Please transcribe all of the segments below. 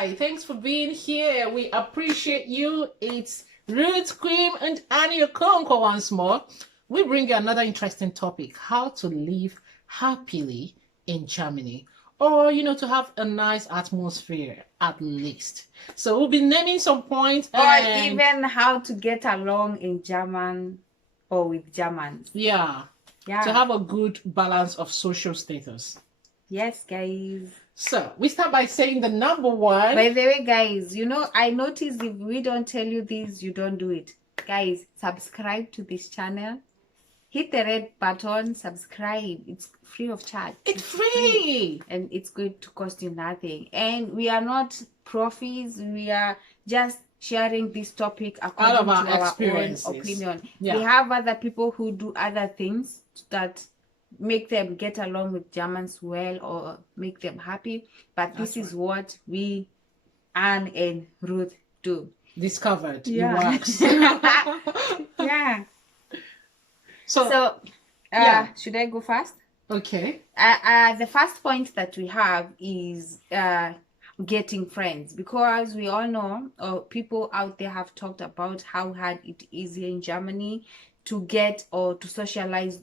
right. Thanks for being here. We appreciate you. It's Ruth Cream and Annie Okonkwo once more. We bring you another interesting topic: how to live happily in Germany. Or, to have a nice atmosphere at least. So we'll be naming some points. Or even how to get along in German or with Germans. Yeah. To have a good balance of social status. Yes, guys. So we start by saying the number one. By the way, guys, I notice if we don't tell you this, you don't do it. Guys, subscribe to this channel. Hit the red button, subscribe. It's free of charge. It's free. And it's going to cost you nothing. And we are not profis. We are just sharing this topic according to our own opinion. Yeah. We have other people who do other things that make them get along with Germans well or make them happy. But this is what we, Anne and Ruth, do. Discovered. Yeah. It works. Yeah. So should I go first? Okay. The first point that we have is getting friends, because we all know, or people out there have talked about how hard it is here in Germany to get or to socialize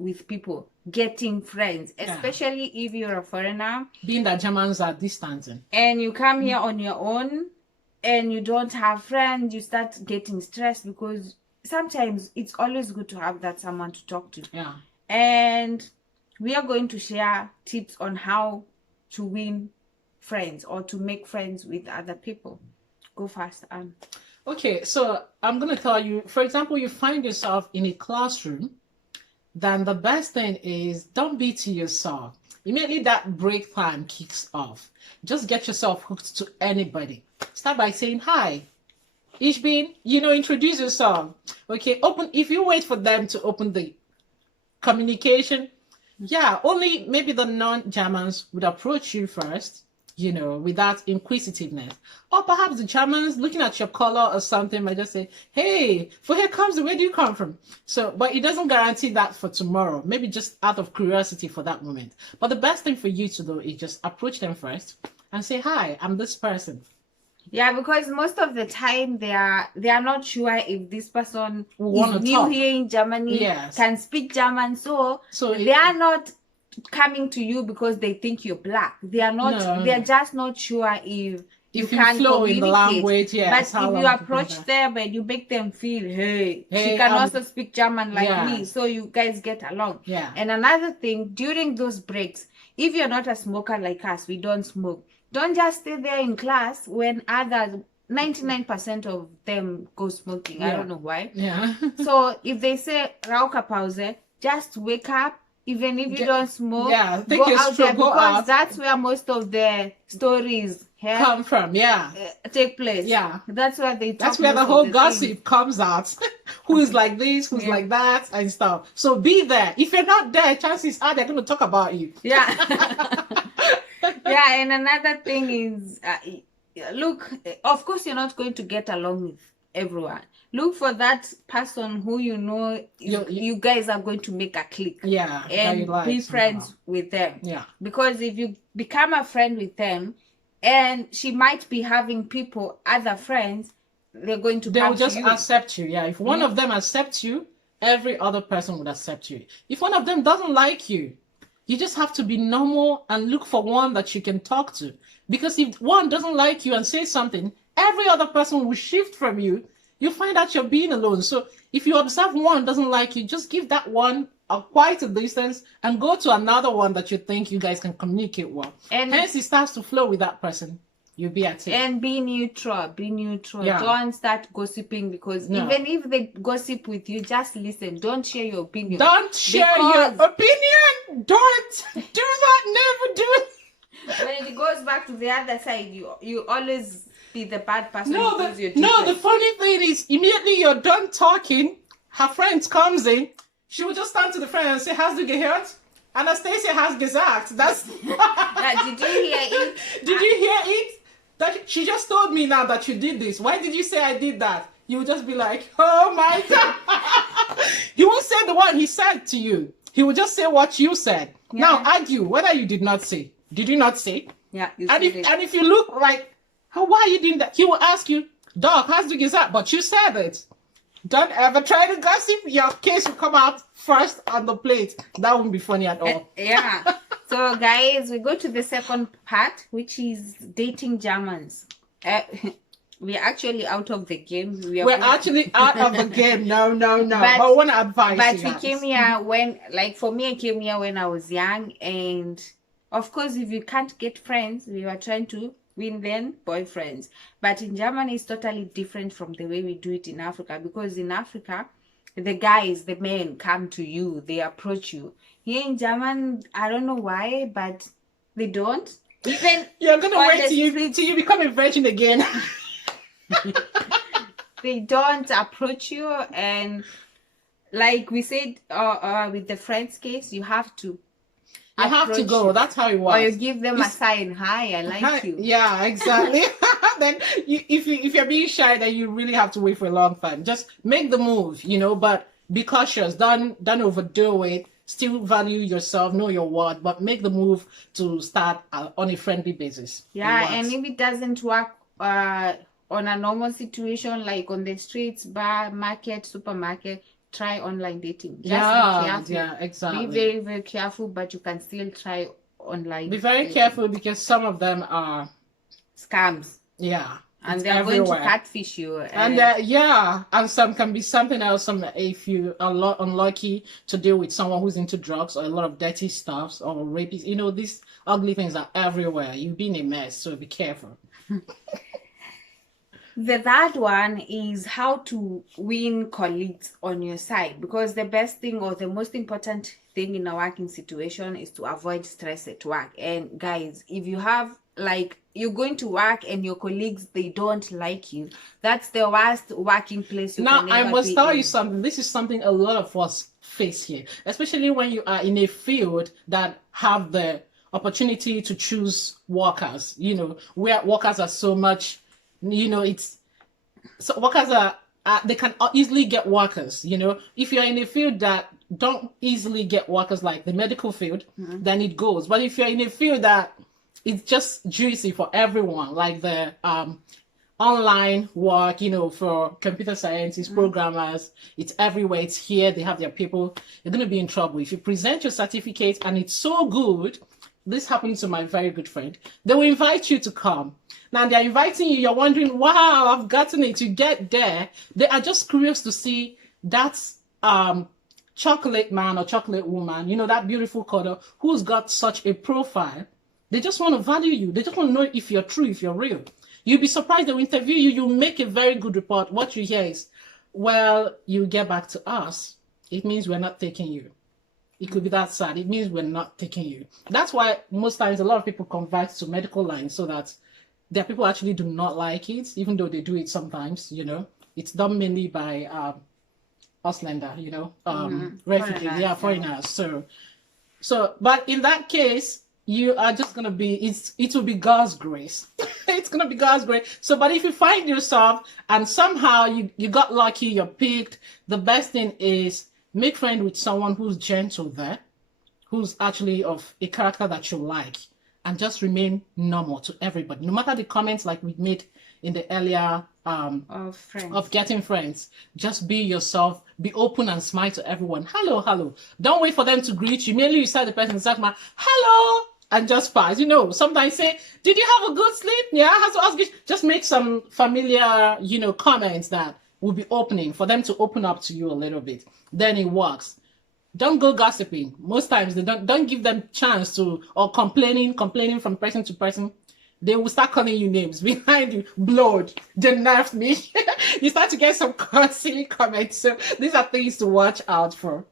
with people, getting friends, especially if you're a foreigner. Being that Germans are distancing. And you come here on your own and you don't have friends, you start getting stressed, because sometimes it's always good to have that someone to talk to. Yeah. And we are going to share tips on how to win friends or to make friends with other people. Go first, Anne. Okay, so I'm going to tell you, for example, you find yourself in a classroom, then the best thing is don't be to yourself. Immediately that break time kicks off. Just get yourself hooked to anybody. Start by saying, hi, Ich bin, introduce yourself. Okay, if you wait for them to open the communication, only maybe the non-Germans would approach you first, with that inquisitiveness. Or perhaps the Germans, looking at your color or something, might just say, hey, for here comes, where do you come from? So, but it doesn't guarantee that for tomorrow. Maybe just out of curiosity for that moment. But the best thing for you to do is just approach them first and say, hi, I'm this person. Yeah, because most of the time they are not sure if this person is new here in Germany, can speak German, so they are not coming to you because they think you're black. They are not. No. They are just not sure if you can flow in the language. But if you approach them and you make them feel, hey, she can also speak German like me, so you guys get along. Yeah. And another thing, during those breaks, if you're not a smoker like us, we don't smoke. Don't just stay there in class when others, 99% of them go smoking. I don't know why. Yeah. So if they say Raucherpause, just wake up. Even if you don't smoke, go out there, because that's where most of the stories come from. Take place. Yeah, that's where they talk. That's where the whole gossip comes out. Who is like this, who's like that, and stuff. So be there. If you're not there, chances are they're going to talk about you. Yeah. Yeah, and another thing is, look, of course you're not going to get along with everyone. Look for that person who you guys are going to make a click. Yeah. And be friends with them. Yeah. Because if you become a friend with them, and she might be having other friends, they'll just accept you. Yeah. If one of them accepts you, every other person would accept you. If one of them doesn't like you, you just have to be normal and look for one that you can talk to. Because if one doesn't like you and say something, every other person will shift from you. You find out you're being alone. So if you observe one doesn't like you, just give that one quite a distance and go to another one that you think you guys can communicate well. And hence it starts to flow with that person. You'll be at it. And be neutral. Be neutral. Yeah. Don't start gossiping, because even if they gossip with you, just listen. Don't share your opinion. Don't share your opinion. Don't do that. Never do it. When it goes back to the other side, you always be the bad person. The funny thing is, immediately you're done talking, her friend comes in, she will just stand to the friend and say, "Hast du gehört? Anastasia has gesagt." That's did you hear it? Did you hear it? That she just told me now that you did this. Why did you say I did that? You will just be like, oh my God. He won't say the one he said to you. He will just say what you said. Yeah. Now argue whether you did not say. Did you not say? Yeah. And if you look like why are you doing that? He will ask you, dog, how's doing that? But you said it. Don't ever try to gossip. Your case will come out first on the plate. That wouldn't be funny at all. Yeah. So, guys, we go to the second part, which is dating Germans. We're actually out of the game. We're actually out of the game. No. But I want to advise but you we guys. came here when, like, for me, I came here when I was young. And, of course, if you can't get friends, we were trying to win then boyfriends. But in Germany, it's totally different from the way we do it in Africa. Because in Africa, the guys, the men come to you. They approach you. Here in German, I don't know why, but they don't. Even you're going to wait till you become a virgin again. They don't approach you, and like we said with the friends case, you have to go. That's how it works. Or you give them a sign, hi, I like you. Yeah, exactly. Then if you're being shy, then you really have to wait for a long time. Just make the move, but be cautious. Don't overdo it. Still value yourself, know your worth, but make the move to start on a friendly basis. Yeah, and if it doesn't work on a normal situation, like on the streets, bar, market, supermarket, try online dating. Just be careful. Yeah, exactly. Be very, very careful, but you can still try online. Be very careful because some of them are scams. Yeah. And they're going to catfish you. And some can be something else. Some, if you are unlucky to deal with someone who's into drugs or a lot of dirty stuffs or rapists, these ugly things are everywhere. You've been a mess, so be careful. The third one is how to win colleagues on your side, because the best thing or the most important thing in a working situation is to avoid stress at work. And guys, if you have you're going to work and your colleagues, they don't like you, that's the worst working place you can ever be in. Now, I must tell you something. This is something a lot of us face here, especially when you are in a field that have the opportunity to choose workers, where workers are so much, so workers are, they can easily get workers, if you're in a field that don't easily get workers, like the medical field, then it goes. But if you're in a field that it's just juicy for everyone, like the online work, for computer scientists, programmers, it's everywhere, it's here, they have their people, you're going to be in trouble. If you present your certificate and it's so good, this happened to my very good friend, they will invite you to come. Now they're inviting you, you're wondering, wow, I've gotten it. You get there, they are just curious to see that chocolate man or chocolate woman, that beautiful color, who's got such a profile. They just want to value you. They just want to know if you're true, if you're real. You'll be surprised. They'll interview you. You'll make a very good report. What you hear is, well, you get back to us. It means we're not taking you. It could be that sad. It means we're not taking you. That's why most times a lot of people convert to medical lines, so that their people actually do not like it, even though they do it sometimes, It's done mainly by Ausländer, refugees, foreigners. So, but in that case, you are just going to be, it will be God's grace. It's going to be God's grace. So, but if you find yourself and somehow you got lucky, you're picked, the best thing is make friends with someone who's gentle there, who's actually of a character that you like, and just remain normal to everybody. No matter the comments like we made in the earlier of getting friends, just be yourself, be open and smile to everyone. Hello. Don't wait for them to greet you. Merely you say the person, hello, and just pass. Sometimes say, did you have a good sleep? Yeah, I have to ask you. Just make some familiar, comments that will be opening for them to open up to you a little bit. Then it works. Don't go gossiping. Most times they don't give them chance to, or complaining from person to person. They will start calling you names behind you. Blood, they nerfed me. You start to get some silly comments. So these are things to watch out for.